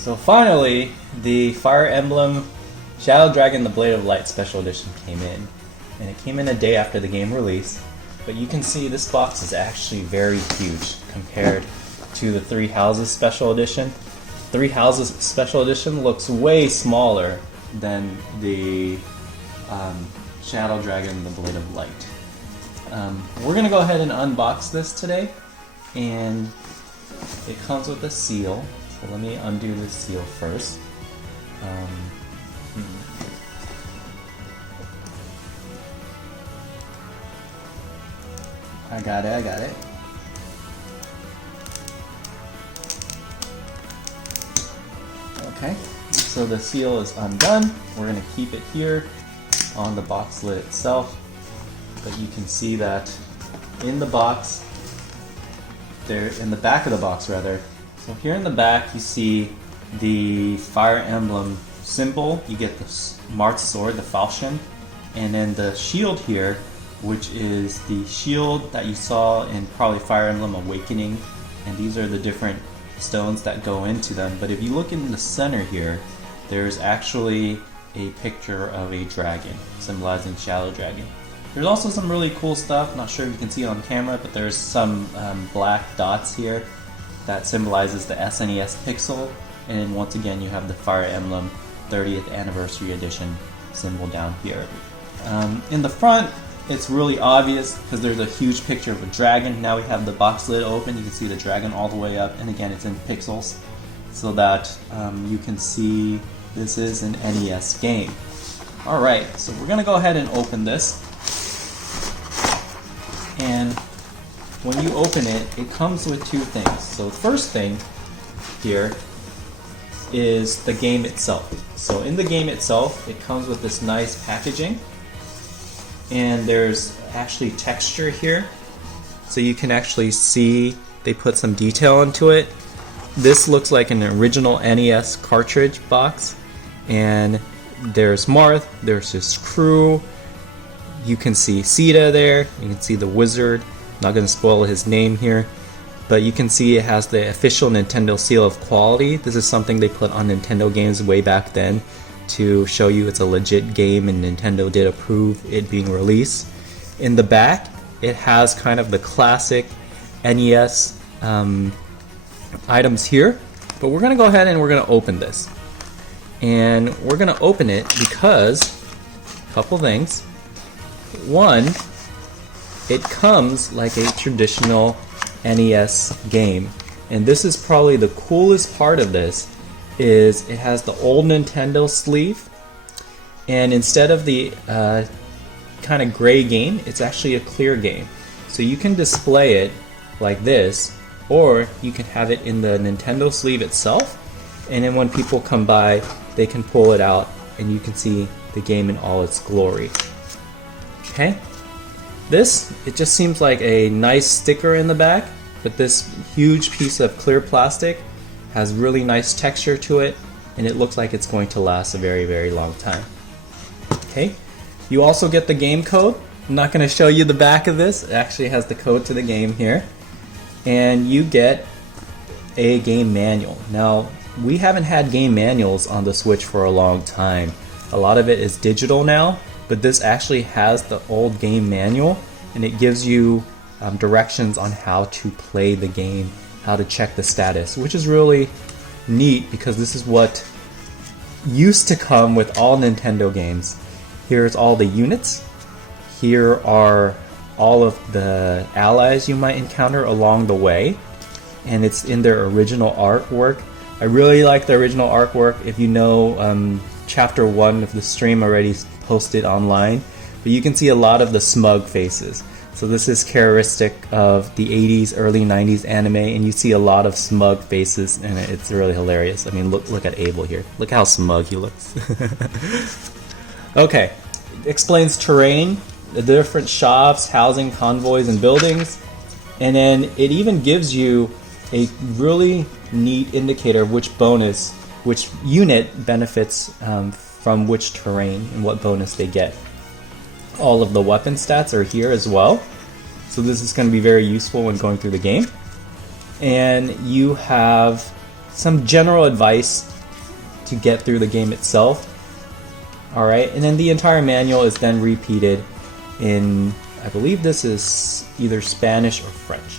So finally, the Fire Emblem Shadowdragon, the Blade of Light Special Edition came in. And it came in a day after the game release. But you can see this box is actually very huge compared to the Three Houses Special Edition. Three Houses Special Edition looks way smaller than the Shadowdragon, the Blade of Light. We're going to go ahead and unbox this today. And it comes with a seal. So let me undo the seal first. I got it. Okay, so the seal is undone. We're going to keep it here on the box lid itself. But you can see that in the box, in the back of the box rather. So here in the back you see the Fire Emblem symbol. You get the marth sword, the falchion, and then the shield here, which is the shield that you saw in probably Fire Emblem Awakening, and these are the different stones that go into them. But if you look in the center here, there's actually a picture of a dragon symbolizing Shadowdragon. There's also some really cool stuff, not sure if you can see it on camera, but there's some black dots here that symbolizes the SNES pixel, and then once again you have the Fire Emblem 30th Anniversary Edition symbol down here. In the front, it's really obvious because there's a huge picture of a dragon. Now we have the box lid open, you can see the dragon all the way up, and again it's in pixels, so that you can see this is an NES game. Alright, so we're going to go ahead and open this. And when you open it, it comes with two things. So the first thing here is the game itself. So in the game itself, it comes with this nice packaging. And there's actually texture here. So you can actually see they put some detail into it. This looks like an original NES cartridge box. And there's Marth, there's his crew. You can see Caeda there, you can see the wizard. I'm not going to spoil his name here, but you can see it has the official Nintendo seal of quality. This is something they put on Nintendo games way back then to show you it's a legit game, and Nintendo did approve it being released. In the back, it has kind of the classic NES items here, but we're going to go ahead and we're going to open this. And we're going to open it because a couple things. One, it comes like a traditional NES game, and this is probably the coolest part of this, is it has the old Nintendo sleeve, and instead of the kind of gray game, it's actually a clear game. So you can display it like this, or you can have it in the Nintendo sleeve itself, and then when people come by, they can pull it out and you can see the game in all its glory. Okay, this, it just seems like a nice sticker in the back, but this huge piece of clear plastic has really nice texture to it, and it looks like it's going to last a very, very long time. Okay, you also get the game code. I'm not going to show you the back of this. It actually has the code to the game here. And you get a game manual. Now, we haven't had game manuals on the Switch for a long time. A lot of it is digital now, but this actually has the old game manual, and it gives you directions on how to play the game, how to check the status, which is really neat because this is what used to come with all Nintendo games. Here's all the units. Here are all of the allies you might encounter along the way, and it's in their original artwork. I really like the original artwork. If you know, chapter 1 of the stream already posted online, but you can see a lot of the smug faces. So this is characteristic of the 80s, early 90s anime, and you see a lot of smug faces, and it's really hilarious. I mean, look at Abel here. Look how smug he looks. Okay, it explains terrain, the different shops, housing, convoys, and buildings, and then it even gives you a really neat indicator of which unit benefits from which terrain and what bonus they get. All of the weapon stats are here as well, so this is going to be very useful when going through the game. And you have some general advice to get through the game itself. Alright, and then the entire manual is then repeated in, I believe this is either Spanish or French.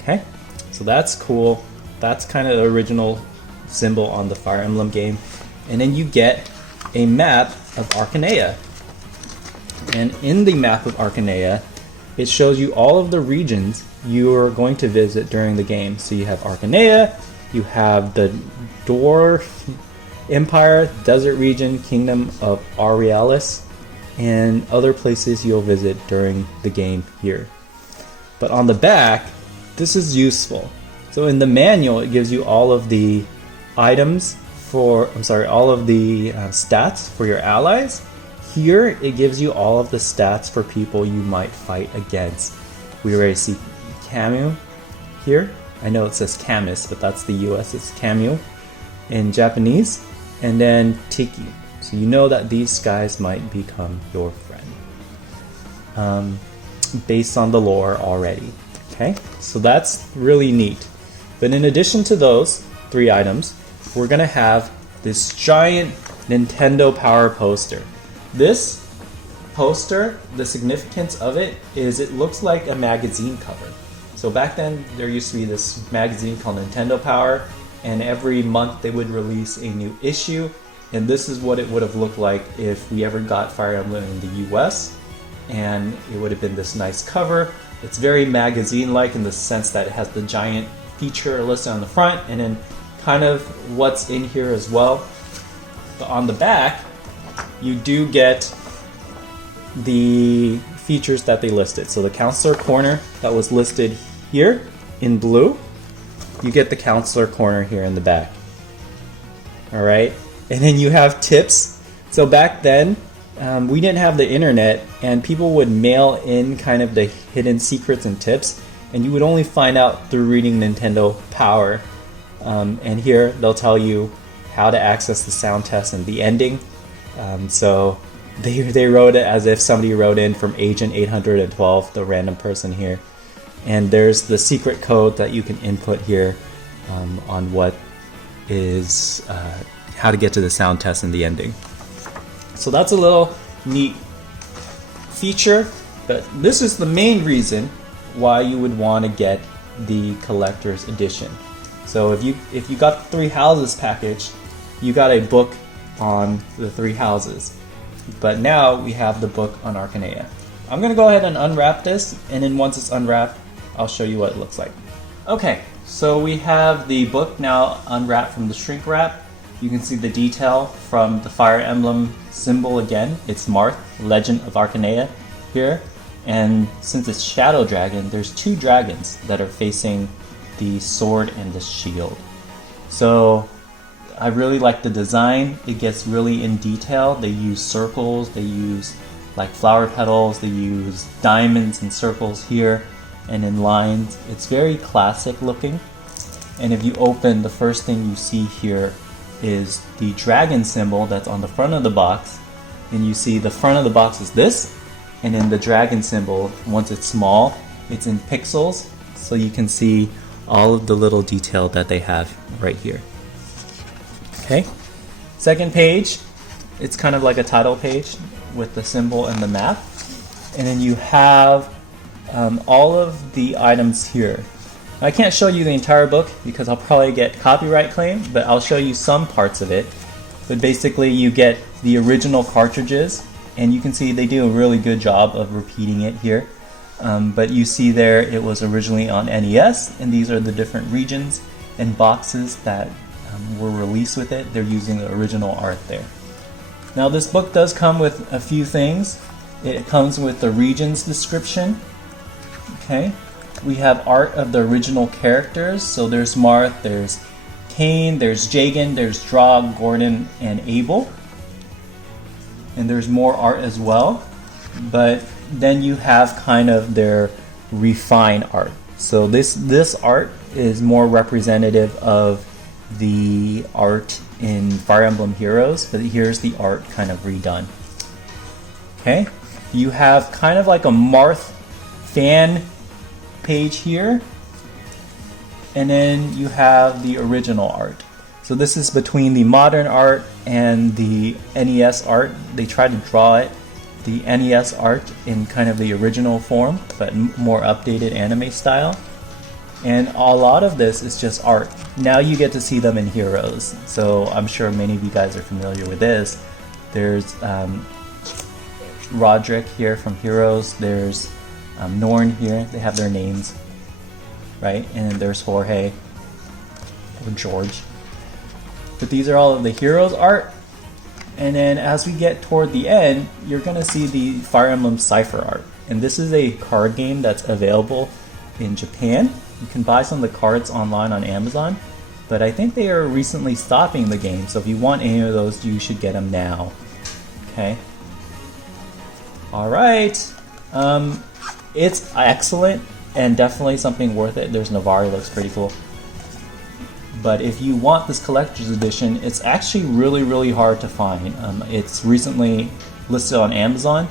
Okay, so that's cool. That's kind of the original symbol on the Fire Emblem game. And then you get a map of Arcanea. And in the map of Arcanea, it shows you all of the regions you are going to visit during the game. So you have Arcanea, you have the Dwarf Empire, Desert Region, Kingdom of Aurealis, and other places you'll visit during the game here. But on the back, this is useful. So in the manual, it gives you all of the items for, all of the stats for your allies. Here, it gives you all of the stats for people you might fight against. We already see Camus here. I know it says Camus, but that's the US, it's Camus in Japanese. And then Tiki. So you know that these guys might become your friend. Based on the lore already. Okay, so that's really neat. But in addition to those 3 items, we're gonna have this giant Nintendo Power poster. This poster, the significance of it is it looks like a magazine cover. So back then there used to be this magazine called Nintendo Power, and every month they would release a new issue, and this is what it would have looked like if we ever got Fire Emblem in the US, and it would have been this nice cover. It's very magazine-like in the sense that it has the giant feature listed on the front, and then kind of what's in here as well. But on the back, you do get the features that they listed. So the counselor corner that was listed here in blue, you get the counselor corner here in the back. Alright, and then you have tips. So back then, we didn't have the internet, and people would mail in kind of the hidden secrets and tips, and you would only find out through reading Nintendo Power. And here they'll tell you how to access the sound test and the ending. So they wrote it as if somebody wrote in from Agent 812, the random person here. And there's the secret code that you can input here on what is how to get to the sound test and the ending. So that's a little neat feature, but this is the main reason why you would want to get the collector's edition. So if you got the 3 houses package, you got a book on the 3 houses. But now we have the book on Arcanea. I'm going to go ahead and unwrap this, and then once it's unwrapped, I'll show you what it looks like. Okay, so we have the book now unwrapped from the shrink wrap. You can see the detail from the Fire Emblem symbol again. It's Marth, Legend of Arcanea here. And since it's Shadow Dragon, there's 2 dragons that are facing the sword and the shield. So I really like the design. It gets really in detail. They use circles, they use like flower petals, they use diamonds and circles here and in lines. It's very classic looking. And if you open, the first thing you see here is the dragon symbol that's on the front of the box. And you see the front of the box is this, and then the dragon symbol, once it's small, it's in pixels, so you can see all of the little detail that they have right here. Okay, second page, it's kind of like a title page with the symbol and the map. And then you have all of the items here. I can't show you the entire book because I'll probably get copyright claim, but I'll show you some parts of it. But basically you get the original cartridges, and you can see they do a really good job of repeating it here. But you see there it was originally on NES, and these are the different regions and boxes that were released with it. They're using the original art there. Now this book does come with a few things. It comes with the regions description. Okay, we have art of the original characters. So there's Marth, there's Cain, there's Jaegen, there's Draug, Gordin, and Abel. And there's more art as well. But then you have kind of their refined art. So this art is more representative of the art in Fire Emblem Heroes, but here's the art kind of redone. Okay, you have kind of like a Marth fan page here, and then you have the original art. So this is between the modern art and the NES art. They tried to draw it, the NES art, in kind of the original form, but more updated anime style. And a lot of this is just art. Now you get to see them in Heroes. So I'm sure many of you guys are familiar with this. There's Roderick here from Heroes. There's Norn here. They have their names, right? And then there's Jorge or George. But these are all of the Heroes art. And then as we get toward the end, you're gonna see the Fireemblemcipher art. And this is a card game that's available in Japan. You can buy some of the cards online on Amazon, but I think they are recently stopping the game, so if you want any of those, you should get them now. Okay. Alright. It's excellent and definitely something worth it. There's Navari, looks pretty cool. But if you want this collector's edition, it's actually really hard to find. It's recently listed on Amazon,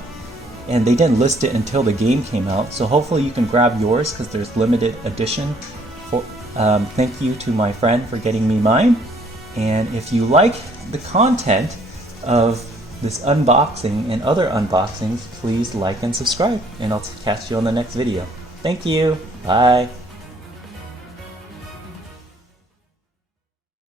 and they didn't list it until the game came out, so hopefully you can grab yours because there's limited edition. Thank you to my friend for getting me mine, and if you like the content of this unboxing and other unboxings, please like and subscribe, and I'll catch you on the next video. Thank you, bye!